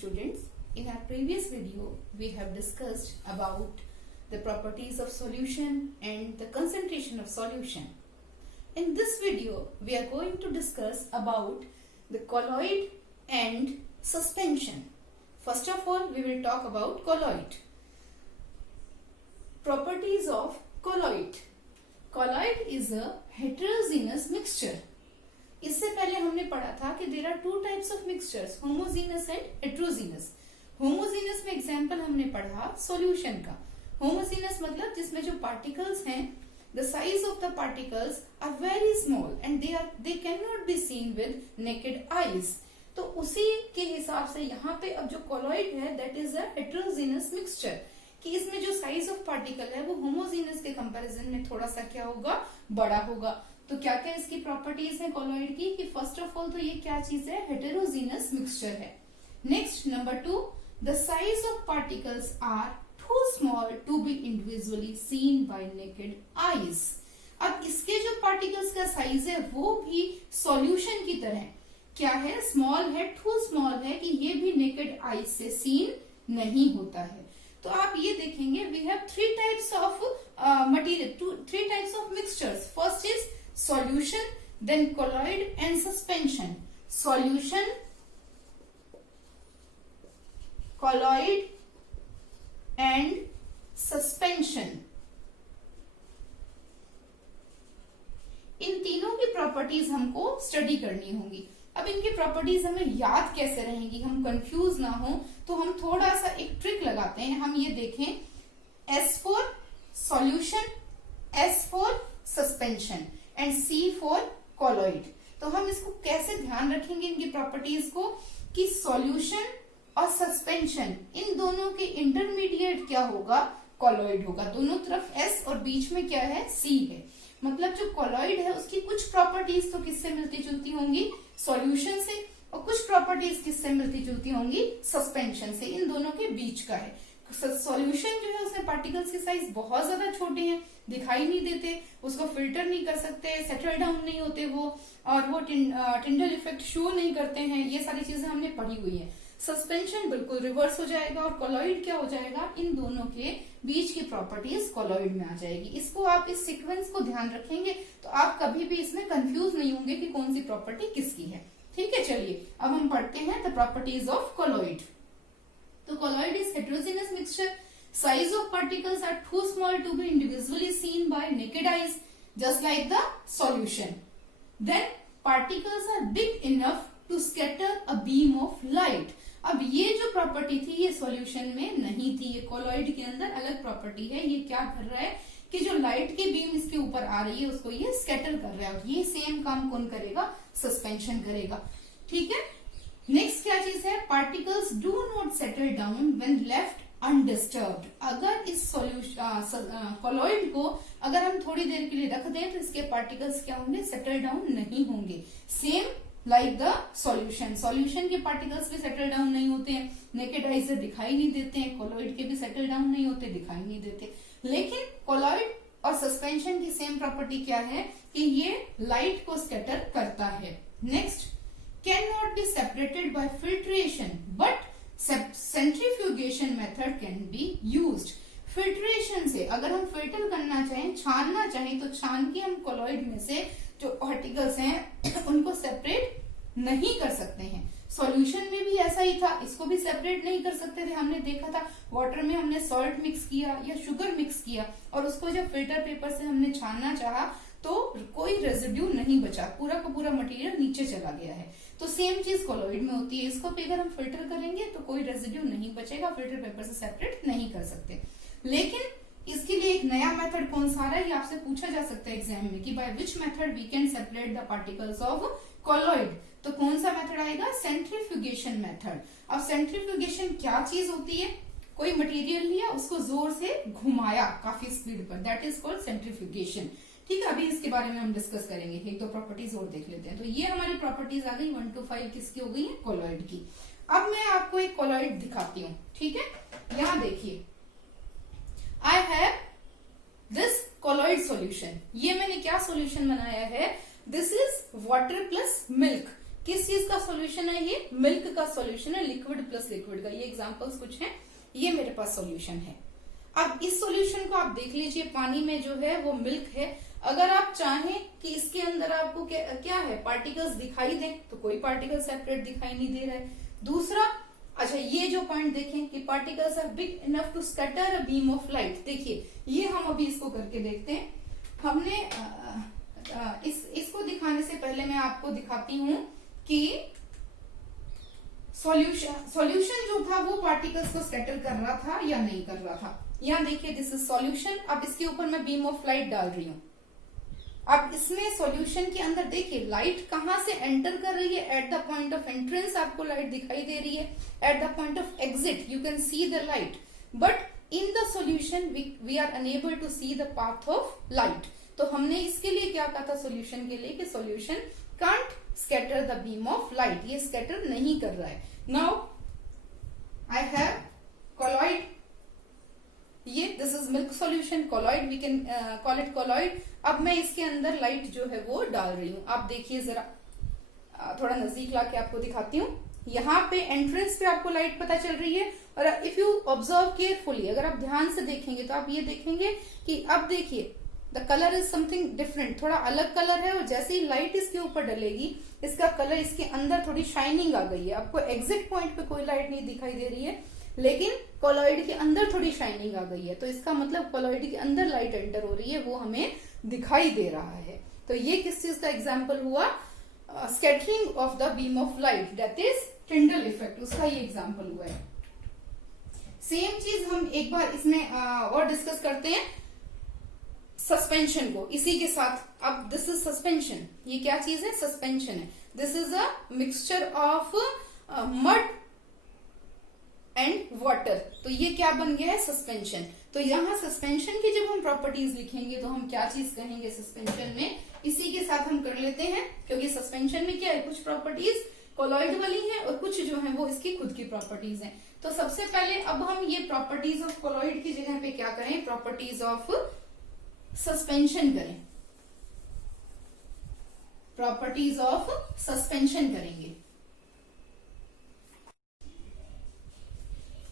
students, in our previous video we have discussed about the properties of solution and the concentration of solution. In this video we are going to discuss about the colloid and suspension. First of all we will talk about colloid. Properties of colloid. Colloid is a heterogeneous mixture. इससे पहले हमने पढ़ा था कि there are two types of mixtures, homogeneous and heterogeneous. Homogeneous में example हमने पढ़ा solution का. होमोजेनस मतलब जिसमें जो पार्टिकल्स हैं, the size of the particles are very small and they can not be seen with naked eyes. तो उसी के हिसाब से यहाँ पे अब जो कॉलॉइड है that is a heterogeneous mixture, कि इसमें जो साइज ऑफ पार्टिकल है वो होमोजेनस के कंपैरिजन में थोड़ा सा क्या होगा, बड़ा होगा. तो क्या क्या इसकी प्रॉपर्टीज है कॉलॉइड की, कि फर्स्ट ऑफ ऑल तो ये क्या चीज है, हेटेरोजेनस मिक्सचर है. Next number 2, the size of particles are too small to be individually seen by naked eyes. अब इसके जो पार्टिकल्स का साइज है वो भी सॉल्यूशन की तरह क्या है, स्मॉल है, टू स्मॉल है, कि ये भी नेकेड आईज से सीन नहीं होता है. तो आप ये देखेंगे we have three types of material, three types of mixtures. First is solution, then colloid and suspension. Solution, colloid and suspension. इन तीनों की प्रॉपर्टीज हमको स्टडी करनी होंगी. अब इनकी प्रॉपर्टीज हमें याद कैसे रहेंगी, हम कंफ्यूज ना हो तो हम थोड़ा सा एक ट्रिक लगाते हैं. हम ये देखें, S for solution, S for suspension and C for colloid. तो हम इसको कैसे ध्यान रखेंगे इनकी प्रॉपर्टीज को, कि सॉल्यूशन और सस्पेंशन इन दोनों के इंटरमीडिएट क्या होगा, कॉलॉइड होगा. दोनों तरफ S और बीच में क्या है, C है. मतलब जो कॉलॉइड है उसकी कुछ प्रॉपर्टीज तो किससे मिलती जुलती होंगी, सॉल्यूशन से, और कुछ प्रॉपर्टीज किससे मिलती जुलती होंगी, सस्पेंशन से. इन दोनों के बीच का है. सॉल्यूशन जो है उसमें पार्टिकल्स के साइज बहुत ज्यादा छोटे हैं, दिखाई नहीं देते, उसको फिल्टर नहीं कर सकते, सेटल डाउन नहीं होते वो, और वो टिंडल इफेक्ट शो नहीं करते हैं. ये सारी चीजें हमने पढ़ी हुई है. सस्पेंशन बिल्कुल रिवर्स हो जाएगा और कॉलॉइड क्या हो जाएगा, इन दोनों के बीच की प्रॉपर्टीज कॉलॉइड में आ जाएगी. इसको आप इस सीक्वेंस को ध्यान रखेंगे तो आप कभी भी इसमें कंफ्यूज नहीं होंगे कि कौन सी प्रॉपर्टी किसकी है. ठीक है, चलिए अब हम पढ़ते हैं द प्रॉपर्टीज ऑफ कॉलॉइड. तो colloid is heterogeneous mixture. Size of particles are too small to be individually seen by naked eyes, just like the solution. Then particles are big enough to scatter a beam of light. अब ये जो property थी ये solution में नहीं थी, ये colloid के अंदर अलग प्रॉपर्टी है. ये क्या कर रहा है कि जो लाइट की बीम इसके ऊपर आ रही है उसको ये स्कैटर कर रहा है, और ये सेम काम कौन करेगा, सस्पेंशन करेगा. ठीक है. नेक्स्ट क्या चीज है, particles do not settle down when left undisturbed. अगर इस सॉल्यूशन कॉलॉइड को अगर हम थोड़ी देर के लिए रख दें तो इसके पार्टिकल्स क्या होंगे, सेटल डाउन नहीं होंगे. Same like the solution. Solution के पार्टिकल्स भी सेटल डाउन नहीं होते हैं, नेकेड आई से दिखाई नहीं देते हैं. कॉलॉइड के भी सेटल डाउन नहीं होते, दिखाई नहीं देते. लेकिन कॉलॉइड और सस्पेंशन की सेम प्रॉपर्टी क्या है, कि ये लाइट को स्कैटर करता है. Next, cannot be separated by filtration but centrifugation method can be used. Filtration से अगर हम फिल्टर करना चाहें, छानना चाहें, तो छान के हम कॉलॉइड में से जो पार्टिकल्स हैं उनको सेपरेट नहीं कर सकते हैं. सॉल्यूशन में भी ऐसा ही था, इसको भी सेपरेट नहीं कर सकते थे. हमने देखा था वाटर में हमने सॉल्ट मिक्स किया या शुगर मिक्स किया और उसको जब फिल्टर पेपर से हमने छानना चाहा तो कोई रेजिड्यू नहीं बचा, पूरा का पूरा मटेरियल नीचे चला गया है. तो सेम चीज कॉलॉइड में होती है. इसको भी अगर हम फिल्टर करेंगे तो कोई रेजिड्यू नहीं बचेगा, फिल्टर पेपर से सेपरेट नहीं कर सकते. लेकिन इसके लिए एक नया मेथड कौन सा आ रहा है, ये आपसे पूछा जा सकता है एग्जाम में, कि by which method we can separate the particles of colloid. तो कौन सा मेथड आएगा, सेंट्रीफ्यूगेशन मेथड. अब सेंट्रीफ्यूगेशन क्या चीज होती है, कोई मटेरियल लिया उसको जोर से घुमाया काफी स्पीड पर, दैट इज कॉल्ड सेंट्रीफ्यूगेशन. ठीक है, अभी इसके बारे में हम डिस्कस करेंगे. एक दो प्रॉपर्टीज और देख लेते हैं. तो ये हमारी प्रॉपर्टीज आ गई 1 to 5 किसकी हो गई है, कॉलॉइड की. अब मैं आपको एक कॉलॉइड दिखाती हूँ. ठीक है, यहाँ देखिए, I have this colloid solution. ये मैंने क्या सॉल्यूशन बनाया है, this is water plus milk. किस चीज का सॉल्यूशन है, ये मिल्क का सॉल्यूशन है, लिक्विड प्लस लिक्विड का। ये एग्जांपल्स कुछ हैं, ये मेरे पास सॉल्यूशन है। अब इस सॉल्यूशन को आप देख लीजिए, पानी में जो है वो मिल्क है। अगर आप चाहें कि इसके अंदर आपको क्या है, पार्टिकल्स दिखाई दें, तो कोई पार्टिकल सेपरेट दिखाई नहीं दे रहा है। दूसरा, अच्छा ये जो पॉइंट देखें कि particles are big enough to scatter a beam of light. देखिए ये हम अभी इसको करके देखते हैं। हमने इसको दिखाने से पहले मैं आपको दिखाती हूं कि सॉल्यूशन जो था वो पार्टिकल्स को स्कैटर कर रहा था या नहीं कर रहा था। यहाँ देखिए दिस इज सॉल्यूशन। अब इसके ऊपर मैं बीम ऑफ लाइट डाल रही हूं। अब इसमें सॉल्यूशन के अंदर देखिए लाइट कहां से एंटर कर रही है, at the point of entrance आपको लाइट दिखाई दे रही है, at the point of exit you can see the light, but in the solution we are unable to see the path of light. तो हमने इसके लिए क्या कहा था सॉल्यूशन के लिए कि solution can't scatter the beam of light, ये स्कैटर नहीं कर रहा है। नाउ आई हैव colloid, ये this is milk solution, colloid we can call it colloid। अब मैं इसके अंदर लाइट जो है वो डाल रही हूं। आप देखिए जरा, थोड़ा नजदीक लाके आपको दिखाती हूँ। यहाँ पे एंट्रेंस पे आपको लाइट पता चल रही है, और इफ यू ऑब्जर्व केयरफुली, अगर आप ध्यान से देखेंगे तो आप ये देखेंगे कि अब देखिए the colour is something different, थोड़ा अलग कलर है। और जैसे ही लाइट इसके ऊपर डलेगी इसका कलर, इसके अंदर थोड़ी शाइनिंग आ गई है। आपको एग्जिट पॉइंट पे कोई लाइट नहीं दिखाई दे रही है, लेकिन कॉलॉइड के अंदर थोड़ी शाइनिंग आ गई है। तो इसका मतलब कॉलॉइड के अंदर लाइट एंटर हो रही है, वो हमें दिखाई दे रहा है। तो ये किस चीज का एग्जाम्पल हुआ, scattering of the beam of light, that is Tyndall effect, उसका ये एग्जाम्पल हुआ है। सेम चीज हम एक बार इसमें और डिस्कस करते हैं सस्पेंशन को इसी के साथ। अब दिस इज सस्पेंशन, ये क्या चीज है, सस्पेंशन है। This is a mixture of mud and water, तो ये क्या बन गया है, सस्पेंशन। तो यहाँ सस्पेंशन की जब हम प्रॉपर्टीज लिखेंगे तो हम क्या चीज कहेंगे सस्पेंशन में, इसी के साथ हम कर लेते हैं, क्योंकि सस्पेंशन में क्या है, कुछ प्रॉपर्टीज कोलॉइड वाली है और कुछ जो है वो इसकी खुद की प्रॉपर्टीज हैं। तो सबसे पहले अब हम ये प्रॉपर्टीज ऑफ कोलॉइड की जगह पे क्या करें, प्रॉपर्टीज ऑफ सस्पेंशन करें, प्रॉपर्टीज ऑफ सस्पेंशन करेंगे।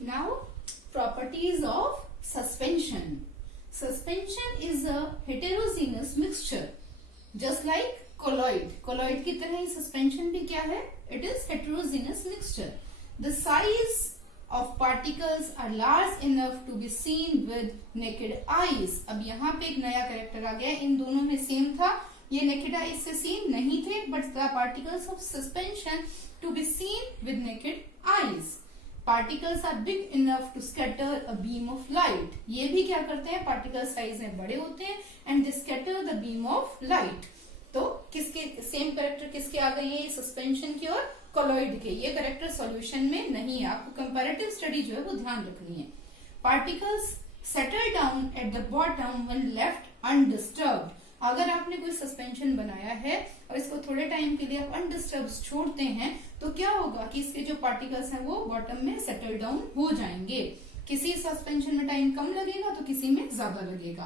Now, properties of suspension. Suspension is a heterogeneous mixture, just like colloid. Colloid की तरह ही suspension भी क्या है, it is heterogeneous mixture. The size of particles are large enough to be seen with naked eyes. अब यहाँ पे एक नया कैरेक्टर आ गया, इन दोनों में सेम था, ये naked eyes से seen नहीं थे, but the particles of suspension to be seen with naked eyes. Particles are big enough to scatter a beam of light, ये भी क्या करते हैं, पार्टिकल साइज में बड़े होते हैं and they scatter the beam of light. तो किसके सेम कैरेक्टर किसके आ गए हैं, सस्पेंशन के और कोलॉइड के। ये कैरेक्टर सॉल्यूशन में नहीं है, आपको कंपैरेटिव स्टडी जो है वो ध्यान रखनी है। Particles settle down at the bottom when left undisturbed. अगर आपने कोई सस्पेंशन बनाया है और इसको थोड़े टाइम के लिए आप अनडिस्टर्ब छोड़ते हैं तो क्या होगा कि इसके जो पार्टिकल्स हैं वो बॉटम में सेटल डाउन हो जाएंगे। किसी सस्पेंशन में टाइम कम लगेगा तो किसी में ज्यादा लगेगा।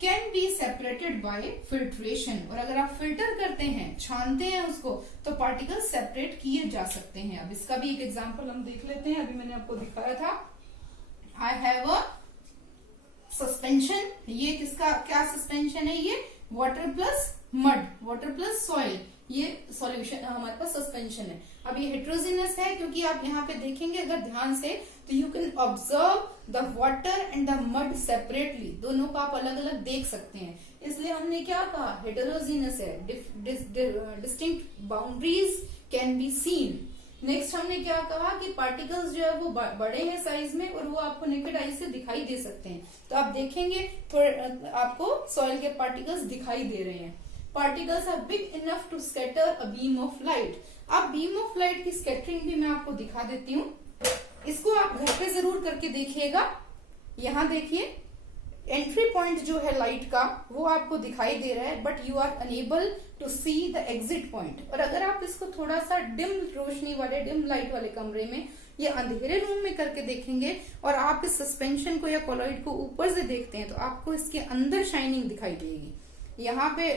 Can be separated by filtration, और अगर आप फिल्टर करते हैं, छानते हैं उसको, तो पार्टिकल सेपरेट किए जा सकते हैं। अब इसका भी एक एग्जाम्पल हम देख लेते हैं, अभी मैंने आपको दिखाया था। आई हैव अ सस्पेंशन, ये किसका क्या सस्पेंशन है, ये water plus mud, water plus soil, ये सॉल्यूशन हमारे पास सस्पेंशन है। अब ये हेट्रोजीनियस है क्योंकि आप यहाँ पे देखेंगे अगर ध्यान से तो you can observe the water and the mud separately, दोनों को आप अलग अलग देख सकते हैं, इसलिए हमने क्या कहा, हेटेरोजीनियस है, distinct boundaries can be seen. Next हमने क्या कहा कि पार्टिकल्स जो है वो बड़े हैं साइज में और वो आपको नेकेड आई से दिखाई दे सकते हैं। तो आप देखेंगे थोड़े आपको सॉइल के पार्टिकल्स दिखाई दे रहे हैं। Particles are big enough to scatter a beam of light. अब बीम ऑफ लाइट की स्कैटरिंग भी मैं आपको दिखा देती हूँ, इसको आप घर पे जरूर करके देखिएगा। यहाँ देखिए एंट्री पॉइंट जो है लाइट का वो आपको दिखाई दे रहा है, but you are unable to see the exit point. और अगर आप इसको थोड़ा सा डिम रोशनी वाले, डिम लाइट वाले कमरे में या अंधेरे रूम में करके देखेंगे और आप इस सस्पेंशन को या कोलॉइड को ऊपर से देखते हैं तो आपको इसके अंदर शाइनिंग दिखाई देगी। यहाँ पे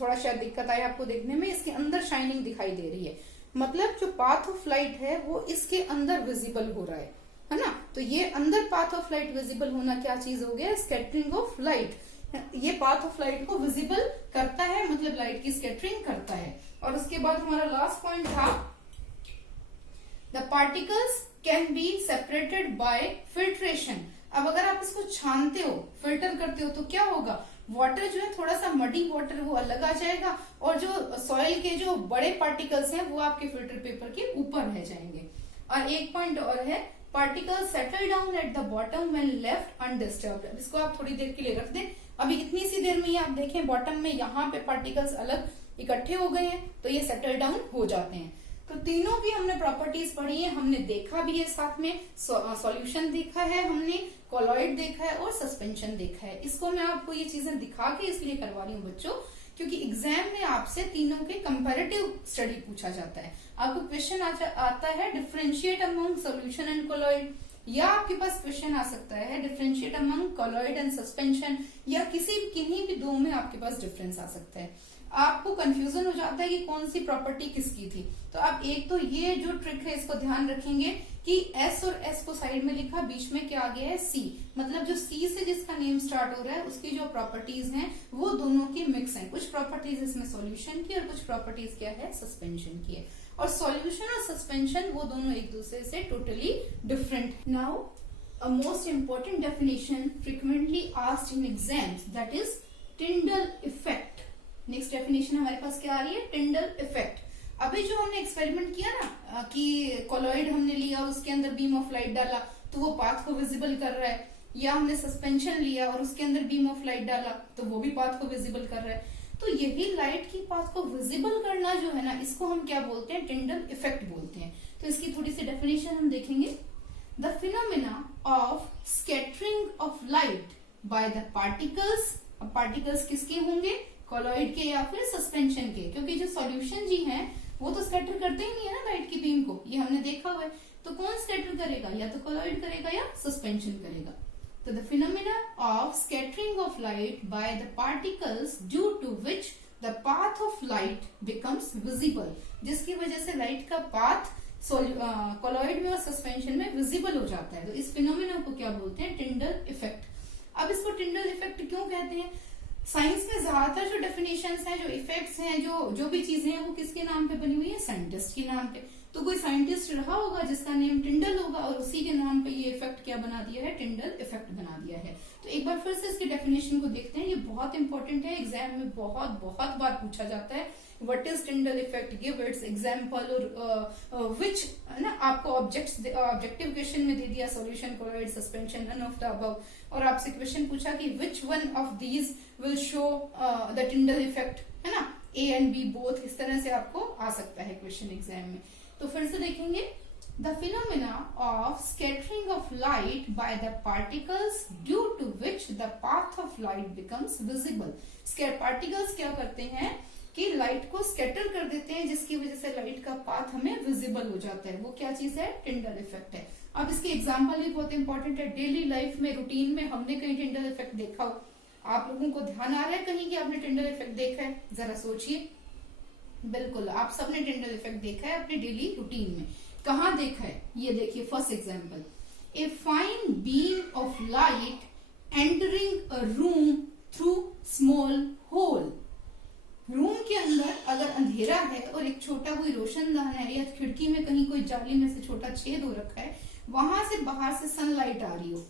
थोड़ा शायद दिक्कत आए आपको देखने में, इसके अंदर शाइनिंग दिखाई दे रही है। मतलब जो पाथ ऑफ लाइट है वो इसके अंदर विजिबल हो रहा है ना। तो ये अंदर पाथ ऑफ लाइट विजिबल होना क्या चीज हो गया, स्कैटरिंग ऑफ लाइट। ये पाथ ऑफ लाइट को विजिबल करता है, मतलब लाइट की स्कैटरिंग करता है। और उसके बाद हमारा लास्ट पॉइंट था the particles can be separated by filtration. अब अगर आप इसको छानते हो, फिल्टर करते हो, तो क्या होगा, वाटर जो है थोड़ा सा मडी वाटर वो अलग आ जाएगा और जो सॉइल के जो बड़े पार्टिकल्स हैं वो आपके फिल्टर पेपर के ऊपर रह जाएंगे। और एक पॉइंट और है, particles settle down at the bottom when left undisturbed. इसको आप थोड़ी देर के लिए रख दें। अभी इतनी सी देर में ही आप देखें बॉटम में यहाँ पे पार्टिकल्स अलग इकट्ठे हो गए हैं, तो ये सेटल डाउन हो जाते हैं। तो तीनों भी हमने प्रॉपर्टीज पढ़ी है, हमने देखा भी है, साथ में सॉल्यूशन देखा है हमने, कोलॉइड देखा है और सस्पेंशन देखा है। इसको मैं आपको ये चीजें दिखा के इसलिए करवा रही हूँ बच्चों, क्योंकि एग्जाम में आपसे तीनों के कंपैरेटिव स्टडी पूछा जाता है। आपको क्वेश्चन आता है differentiate among solution and colloid, या आपके पास क्वेश्चन आ सकता है differentiate among colloid and suspension, या किन्हीं भी दो में आपके पास डिफरेंस आ सकता है। आपको कंफ्यूजन हो जाता है कि कौन सी प्रॉपर्टी किसकी थी। तो आप एक तो ये जो ट्रिक है इसको ध्यान रखेंगे कि S और S को साइड में लिखा, बीच में क्या आ गया है C, मतलब जो C से जिसका नेम स्टार्ट हो रहा है उसकी जो प्रॉपर्टीज हैं वो दोनों की मिक्स हैं। कुछ प्रॉपर्टीज इसमें सॉल्यूशन की और कुछ प्रॉपर्टीज क्या है, सस्पेंशन की है। और सॉल्यूशन और सस्पेंशन वो दोनों एक दूसरे से totally different. Now a most important definition frequently asked in exams, that is Tyndall effect. Next definition हमारे पास क्या आ रही है, टिंडल इफेक्ट। अभी जो हमने एक्सपेरिमेंट किया ना कि कोलॉइड हमने लिया और उसके अंदर बीम ऑफ लाइट डाला तो वो पाथ को विजिबल कर रहा है, या हमने सस्पेंशन लिया और उसके अंदर बीम ऑफ लाइट डाला तो वो भी पाथ को विजिबल कर रहा है। तो यही लाइट की पाथ को विजिबल करना जो है ना, इसको हम क्या बोलते हैं, टिंडल इफेक्ट बोलते हैं। तो इसकी थोड़ी सी डेफिनेशन हम देखेंगे। The phenomena of scattering of light by the particles. अब पार्टिकल्स किसके होंगे, कोलॉइड के या फिर सस्पेंशन के, क्योंकि जो सॉल्यूशन जी हैं वो तो स्कैटर करते ही नहीं है ना लाइट की बीम को, ये हमने देखा हुआ है। तो कौन स्कैटर करेगा, या तो कोलॉइड करेगा या सस्पेंशन करेगा। तो the phenomena of scattering of light by the particles due to which the path of light becomes visible, जिसकी वजह से लाइट का पाथ कोलॉइड में और सस्पेंशन में विजिबल हो जाता है। तो इस फिनोमिना को क्या बोलते हैं, टिंडल इफेक्ट। अब इसको टिंडल इफेक्ट क्यों कहते हैं, साइंस में ज्यादातर जो डेफिनेशंस हैं, जो इफेक्ट्स हैं, जो भी चीजें हैं वो किसके नाम पे बनी हुई है, साइंटिस्ट के नाम पे। तो कोई साइंटिस्ट रहा होगा जिसका नेम टिंडल होगा और उसी के नाम पे ये इफेक्ट क्या बना दिया है, टिंडल इफेक्ट बना दिया है। तो एक बार फिर से इसके डेफिनेशन को देखते हैं, ये बहुत इंपॉर्टेंट है, एग्जाम में बहुत बहुत बार पूछा जाता है। What is Tyndall effect, give its example, और विच ना आपको ऑब्जेक्टिव क्वेश्चन में दे दिया, solution, colloid, suspension, none of the above, और आपसे क्वेश्चन पूछा कि which one of these will show the Tyndall effect, है ना, A एंड B बोथ, इस तरह से आपको आ सकता है क्वेश्चन एग्जाम में। तो फिर से देखेंगे, the phenomena of scattering of light by the particles due to which the path of light becomes visible. Particles क्या करते हैं कि लाइट को स्कैटर कर देते हैं, जिसकी वजह से लाइट का पाथ हमें विजिबल हो जाता है। वो क्या चीज है, टिंडल इफेक्ट है। अब इसके एग्जाम्पल भी बहुत इंपॉर्टेंट है, डेली लाइफ में, रूटीन में हमने कहीं टिंडल इफेक्ट देखा हो। आप लोगों को ध्यान आ रहा है कहीं कि आपने टिंडल इफेक्ट देखा है, जरा सोचिए। बिल्कुल, आप सबने टिंडल इफेक्ट देखा है अपने डेली रूटीन में। कहाँ देखा है, ये देखिए first example, a fine beam of light entering a room through small hole. Room के अंदर अगर अंधेरा है और एक छोटा कोई रोशनदान है या खिड़की में कहीं कोई जाली में से छोटा छेद हो रखा है, वहां से बाहर से सनलाइट आ रही हो,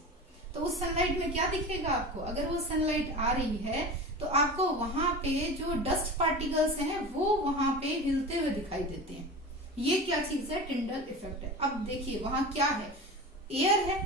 तो उस सनलाइट में क्या दिखेगा आपको, अगर वो सनलाइट आ रही है तो आपको वहां पे जो डस्ट पार्टिकल्स हैं वो वहां पे हिलते हुए दिखाई देते हैं। ये क्या चीज है, टिंडल इफेक्ट है। अब देखिए वहां क्या है, एयर है।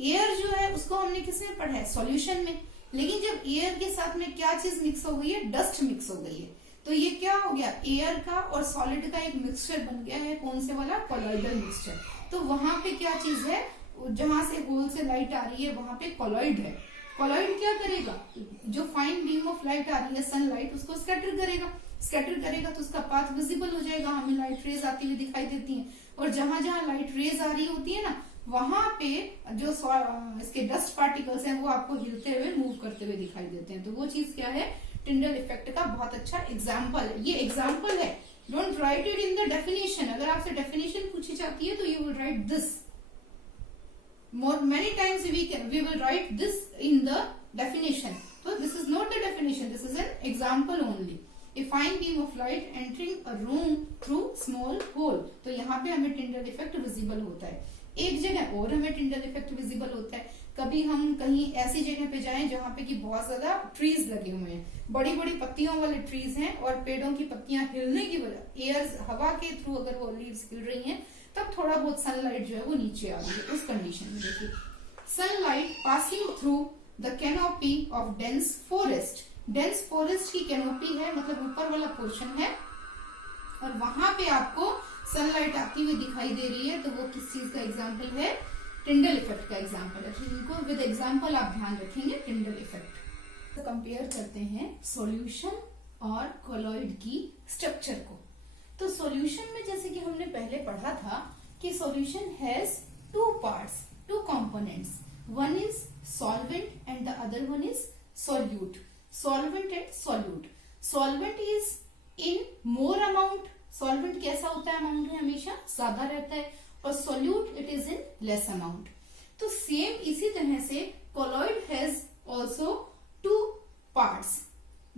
एयर जो है उसको हमने किसमें पढ़ा है, सॉल्यूशन में। लेकिन जब एयर के साथ में क्या चीज मिक्स हो गई है, डस्ट मिक्स हो गई है, तो ये क्या हो गया, एयर का और सॉलिड का एक मिक्सचर बन गया है। कौन से वाला, कोलॉइडल मिक्सचर। तो वहां पे क्या चीज है, जहां से होल से लाइट आ रही है वहां पे कोलॉइड है। कोलॉइड क्या करेगा, जो फाइन बीम ऑफ लाइट आ रही है सनलाइट, उसको स्कैटर करेगा। स्कैटर करेगा तो उसका पाथ विजिबल हो जाएगा, हमें लाइट रेज आती हुई दिखाई देती हैं। और जहां जहां लाइट रेज आ रही होती है ना, वहां पे जो इसके डस्ट पार्टिकल्स हैं वो आपको हिलते हुए, मूव करते हुए दिखाई देते हैं। तो वो चीज क्या है, टिंडल इफेक्ट का बहुत अच्छा एग्जाम्पल है। ये एग्जाम्पल है, don't write it in the definition. अगर आपसे डेफिनेशन पूछी जाती है तो you will write this. Many times we will write this in the definition. So this is not the definition, this is an example only. A fine beam of light entering a room through small hole. तो यहाँ पे हमें Tyndall effect visible होता है। एक जगह और हमें टिंडल इफेक्ट विजिबल होता है, कभी हम कहीं ऐसी जगह पे जाएं जहाँ पे कि बहुत ज्यादा ट्रीज लगे हुए हैं, बड़ी बड़ी पत्तियों वाले ट्रीज हैं और पेड़ों की पत्तियां हिलने की वजह, एयर हवा के थ्रू अगर वो लीव्स हिल रही हैं तब थोड़ा बहुत सनलाइट जो है वो नीचे आ रही है। उस कंडीशन में देखिए, sunlight passing through the canopy of dense forest. Dense forest की कैनोपी है, मतलब ऊपर वाला पोर्शन है, और वहां पे आपको सनलाइट आती हुई दिखाई दे रही है, तो वो किस चीज का एग्जाम्पल है? टिंडल इफेक्ट का एग्जाम्पल है। तो इनको विद एग्जाम्पल आप ध्यान रखेंगे, टिंडल इफेक्ट। तो कंपेयर करते हैं सॉल्यूशन और कोलॉइड की स्ट्रक्चर को। तो सॉल्यूशन में जैसे कि हमने पहले पढ़ा था कि solution has two parts, two components, one is solvent and the other one is solute. Solvent and solute. Solvent is in more amount. Solvent कैसा होता है? अमाउंट में हमेशा ज्यादा रहता है, और solute it is in less amount. तो सेम इसी तरह से colloid has also two parts.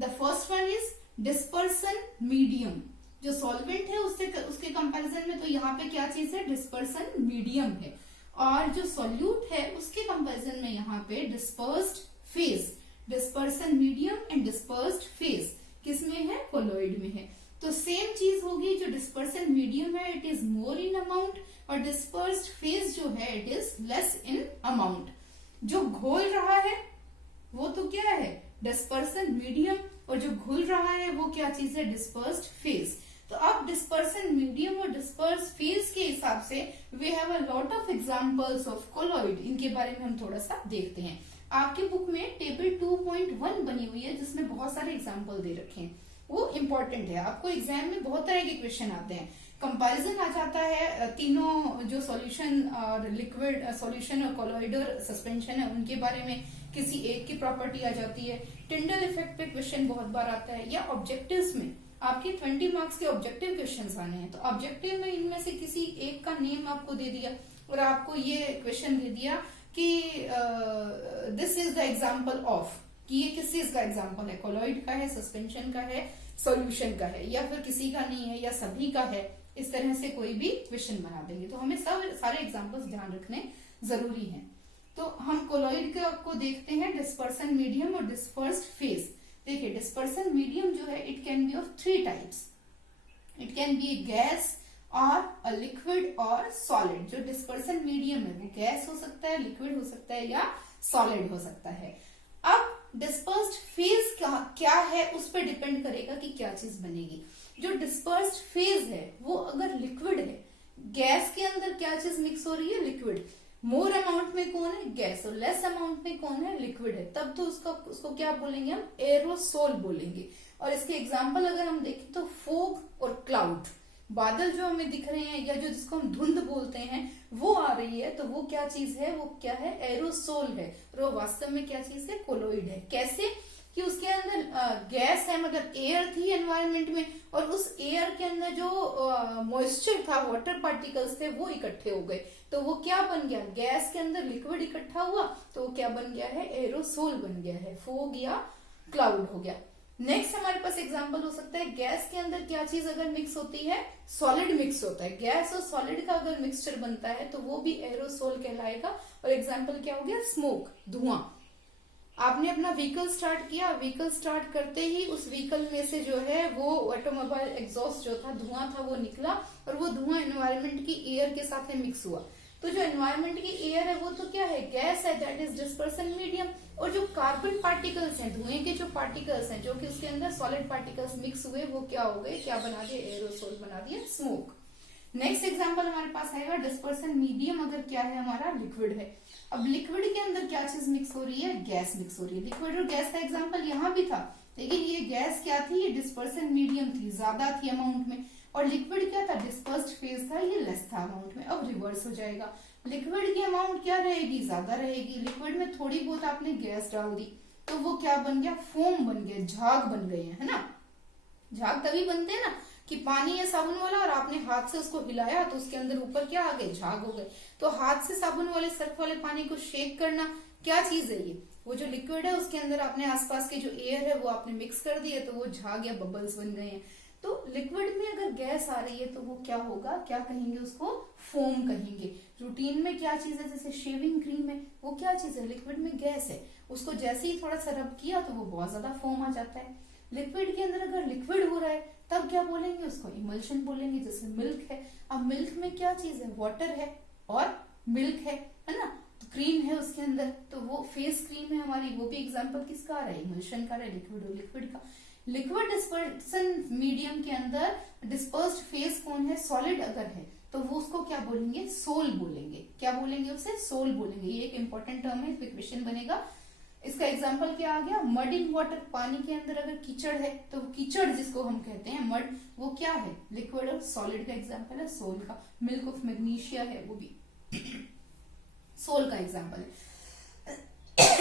The first one is dispersion medium. जो सॉल्वेंट है उसके कंपैरिजन में तो यहाँ पे क्या चीज है? डिस्पर्सन मीडियम है। और जो सॉल्यूट है उसके कंपैरिजन में यहाँ पे dispersed phase. Dispersion medium and dispersed phase किसमें है? कोलॉइड में है। तो सेम चीज होगी, जो डिस्पर्सन मीडियम है it is more in amount, और डिस्पर्स्ड फेज जो है it is less in amount. जो घोल रहा है वो तो क्या है? डिस्पर्सन मीडियम, और जो घुल रहा है वो क्या चीज है? Dispersed phase. तो अब डिस्पर्सन मीडियम और डिस्पर्स फेज के हिसाब से we have a lot of examples of colloid. इनके बारे में हम थोड़ा सा देखते हैं। आपकी बुक में टेबल 2.1 बनी हुई है जिसमें बहुत सारे एग्जांपल दे रखे हैं, वो इम्पोर्टेंट है। आपको एग्जाम में बहुत तरह के क्वेश्चन आते हैं। कंपैरिजन आ जाता है तीनों जो सॉल्यूशन और लिक्विड, सॉल्यूशन और कोलॉइड और सस्पेंशन है उनके बारे में, किसी एक की प्रॉपर्टी आ जाती है। टिंडल इफेक्ट पे क्वेश्चन बहुत बार आता है, या ऑब्जेक्टिव्स में आपके 20 मार्क्स के ऑब्जेक्टिव क्वेश्चंस आने हैं। तो ऑब्जेक्टिव में इनमें से किसी एक का नेम आपको दे दिया और आपको ये क्वेश्चन दे दिया कि this is the example of, कि ये किस चीज का एग्जांपल है? कोलॉइड का है, सस्पेंशन का है, सॉल्यूशन का है, या फिर किसी का नहीं है या सभी का है। इस तरह से कोई भी क्वेश्चन बना देंगे। तो हमें सब सारे एग्जांपल्स ध्यान रखने जरूरी हैं। तो हम कोलॉइड को देखते हैं, डिस्पर्सन मीडियम और डिस्पर्स्ड फेज। देखिए, डिस्पर्सन मीडियम जो है it can be of 3 types. It can be gas और अ लिक्विड और सॉलिड। जो डिस्पर्सन मीडियम है वो गैस हो सकता है, लिक्विड हो सकता है, या सॉलिड हो सकता है। अब डिस्पर्स्ड फेज क्या है उस पर डिपेंड करेगा कि क्या चीज बनेगी। जो डिस्पर्स्ड फेज है वो अगर लिक्विड है, गैस के अंदर क्या चीज मिक्स हो रही है? लिक्विड। मोर अमाउंट में कौन है? गैस। और लेस अमाउंट में कौन है? लिक्विड है। तब तो उसको क्या बोलेंगे हम? एरोसोल बोलेंगे। और इसके एग्जाम्पल अगर हम देखें तो फोग और क्लाउड, बादल जो हमें दिख रहे हैं या जो जिसको हम धुंध बोलते हैं वो आ रही है, तो वो क्या चीज है? वो क्या है? एरोसोल है। और वो वास्तव में क्या चीज है? कोलॉइड है। कैसे? कि उसके अंदर गैस है, मतलब एयर थी एनवायरनमेंट में, और उस एयर के अंदर जो मॉइस्चर था, वाटर पार्टिकल्स थे, वो इकट्ठे हो गए। तो वो क्या बन गया? गैस के अंदर लिक्विड इकट्ठा हुआ तो वो क्या बन गया है? एरोसोल बन गया है, फोग या क्लाउड हो गया। नेक्स्ट हमारे पास एग्जांपल हो सकता है, गैस के अंदर क्या चीज अगर मिक्स होती है? सॉलिड मिक्स होता है। गैस और सॉलिड का अगर मिक्सचर बनता है तो वो भी एरोसोल कहलाएगा। और एग्जांपल क्या हो गया? स्मोक, धुआं। आपने अपना व्हीकल स्टार्ट किया, व्हीकल स्टार्ट करते ही उस व्हीकल में से जो है वो ऑटोमोबाइल एग्जॉस्ट जो था, धुआं था, वो निकला, और वो धुआं एनवायरनमेंट की एयर के साथ मिक्स हुआ। तो जो एनवायरनमेंट की एयर है वो तो क्या है? गैस है, दैट इज डिस्पर्सन मीडियम। और जो कार्बन पार्टिकल्स हैं, धुएं के जो पार्टिकल्स हैं, जो कि उसके अंदर सॉलिड पार्टिकल्स मिक्स हुए, वो क्या हो गए? क्या बना दिए? एरोसोल बना दिया, स्मोक। नेक्स्ट एग्जांपल हमारे पास आएगा डिस्पर्सन मीडियम अगर क्या है? हमारा लिक्विड है। अब लिक्विड के अंदर क्या चीज मिक्स हो रही है? गैस मिक्स हो रही है। लिक्विड और गैस का एग्जांपल यहाँ भी था, लेकिन ये गैस क्या थी? ये डिस्पर्सन मीडियम थी, ज्यादा थी अमाउंट में, और लिक्विड क्या था? डिस्पर्स्ड फेज था, ये लेस था अमाउंट में। अब रिवर्स हो जाएगा, लिक्विड की अमाउंट क्या रहेगी? ज्यादा रहेगी। लिक्विड में थोड़ी बहुत आपने गैस डाल दी तो वो क्या बन गया? फोम बन गया, झाग बन गए हैं, है ना। झाग तभी बनते हैं ना कि पानी है साबुन वाला और आपने हाथ से उसको हिलाया तो उसके अंदर ऊपर क्या आ गए, झाग हो गए। तो हाथ से साबुन वाले सर्फ वाले पानी को शेक करना क्या चीज है ये, वो जो लिक्विड है उसके अंदर आपने आसपास के जो एयर है वो आपने मिक्स कर दिए तो वो झाग या बबल्स बन गए हैं। तो लिक्विड में अगर गैस आ रही है तो वो क्या होगा, क्या कहेंगे उसको, फोम कहेंगे। रूटीन में क्या चीज है, जैसे शेविंग क्रीम है, वो क्या चीज है, लिक्विड में गैस है, उसको जैसे ही थोड़ा सा रब किया तो वो बहुत ज्यादा फोम आ जाता है। लिक्विड के अंदर अगर लिक्विड हो रहा है तब क्या बोलेंगे, उसको इमल्शन बोलेंगे। जैसे मिल्क है, अब मिल्क में क्या चीज है, वाटर है और मिल्क है ना, तो क्रीम है उसके अंदर, तो वो फेस क्रीम है हमारी, वो भी एग्जांपल किसका आ रहा है, इमल्शन का रहा है, लिक्विड और लिक्विड का। लिक्विड डिस्पर्सन मीडियम के अंदर डिस्पर्स्ड फेस कौन है, सॉलिड अगर है तो वो उसको क्या बोलेंगे, सोल बोलेंगे। क्या बोलेंगे उसे, सोल बोलेंगे। ये एक इंपॉर्टेंट टर्म है, इस क्वेश्चन बनेगा। इसका एग्जांपल क्या आ गया, मड इन वाटर, पानी के अंदर अगर कीचड़ है तो कीचड़ जिसको हम कहते हैं मड, वो क्या है, लिक्विड और सॉलिड का एग्जांपल है, सोल का। मिल्क ऑफ मैग्नीशिया है, वो भी सोल का एग्जांपल है।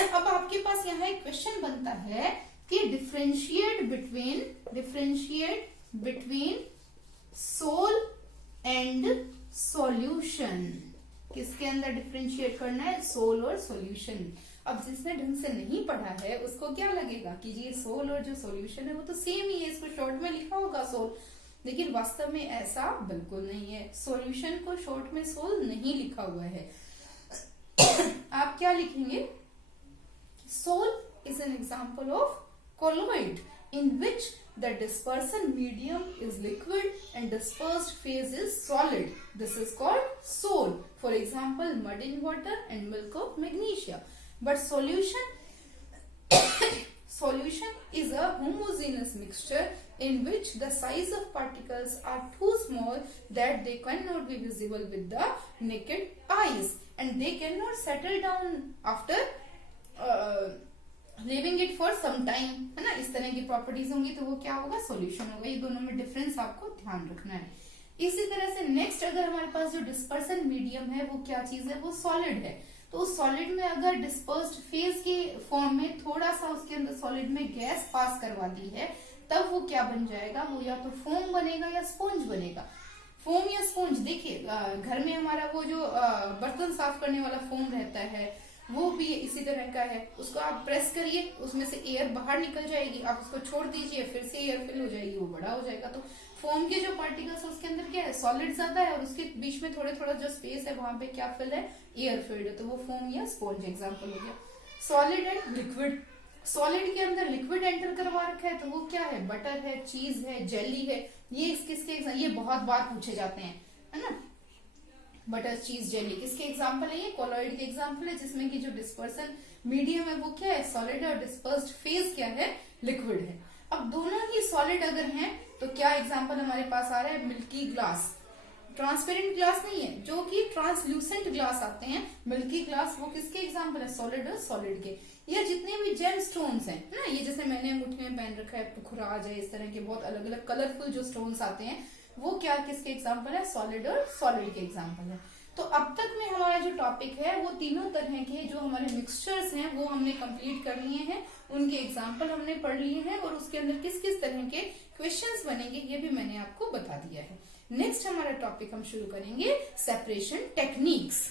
अब आपके पास यहाँ एक क्वेश्चन बनता है कि differentiate between sol and solution. किसके अंदर डिफरेंशिएट करना है, सोल और सॉल्यूशन। अब जिसने ढंग से नहीं पढ़ा है उसको क्या लगेगा कि ये सोल और जो सॉल्यूशन है वो तो सेम ही है, इसको शॉर्ट में लिखा होगा सोल, लेकिन वास्तव में ऐसा बिल्कुल नहीं है। सॉल्यूशन को शॉर्ट में सोल नहीं लिखा हुआ है। आप क्या लिखेंगे, sol is an example of colloid in which the dispersion medium is liquid and dispersed phase is solid. This is called sol. For example, mud in water and milk of magnesia. But solution is a homogeneous mixture in which the size of particles are too small that they cannot be visible with the naked eyes and they cannot settle down after leaving it for some time, है ना। इस तरह की properties होंगी तो वो क्या होगा, सॉल्यूशन होगा। ये दोनों में डिफरेंस आपको ध्यान रखना है। इसी तरह से नेक्स्ट, अगर हमारे पास जो डिस्पर्सन मीडियम है वो क्या चीज है, वो सॉलिड है। तो उस सॉलिड में अगर डिस्पर्स्ड फेज के फॉर्म में थोड़ा सा उसके अंदर सॉलिड में गैस पास करवा दी है तब वो क्या बन जाएगा, वो या तो फोम बनेगा या स्पॉन्ज बनेगा। फोम या स्पॉन्ज, देखिए घर में हमारा वो जो बर्तन साफ करने वाला फोम रहता है वो भी इसी तरह का है। उसको आप प्रेस करिए, उसमें से एयर बाहर निकल जाएगी, आप उसको छोड़ दीजिए, फिर से एयर फिल हो जाएगी, वो बड़ा हो जाएगा। तो फोम के जो पार्टिकल्स है उसके अंदर क्या है, सॉलिड ज्यादा है और उसके बीच में थोड़ा थोड़ा जो स्पेस है वहां पे क्या फिल है, एयर फिल्ड है, तो वो फोम या स्पॉन्ज एग्जाम्पल हो गया। सॉलिड एंड लिक्विड, सॉलिड के अंदर लिक्विड एंटर करवा रखा है तो वो क्या है, बटर है, चीज है, जेली है। ये किसके, ये बहुत बार पूछे जाते हैं, है ना। बटर, चीज, जेली किसके एग्जाम्पल है, ये कोलॉइड के एग्जाम्पल है, जिसमें कि जो डिस्पर्सन मीडियम है वो क्या है, सॉलिड है, और डिस्पर्स्ड फेज क्या है, लिक्विड है। अब दोनों ही सॉलिड अगर हैं तो क्या एग्जाम्पल हमारे पास आ रहा है, मिल्की ग्लास। ट्रांसपेरेंट ग्लास नहीं है, जो कि ट्रांसल्यूसेंट ग्लास आते हैं, मिल्की ग्लास, वो किसके एग्जाम्पल है, सॉलिड और सॉलिड के। या जितने भी जेम स्टोन्स हैं ना, ये जैसे मैंने अंगूठी में पहन रखा है, पुखराज है, इस तरह के बहुत अलग अलग कलरफुल जो स्टोन्स आते हैं वो क्या किसके एग्जाम्पल है, सॉलिड और सॉलिड के एग्जाम्पल है। तो अब तक में हमारा जो टॉपिक है वो तीनों तरह के जो हमारे मिक्सचर्स हैं वो हमने कंप्लीट कर लिए हैं, उनके एग्जाम्पल हमने पढ़ लिए हैं और उसके अंदर किस किस तरह के क्वेश्चंस बनेंगे ये भी मैंने आपको बता दिया है। नेक्स्ट हमारा टॉपिक हम शुरू करेंगे सेपरेशन टेक्निक्स।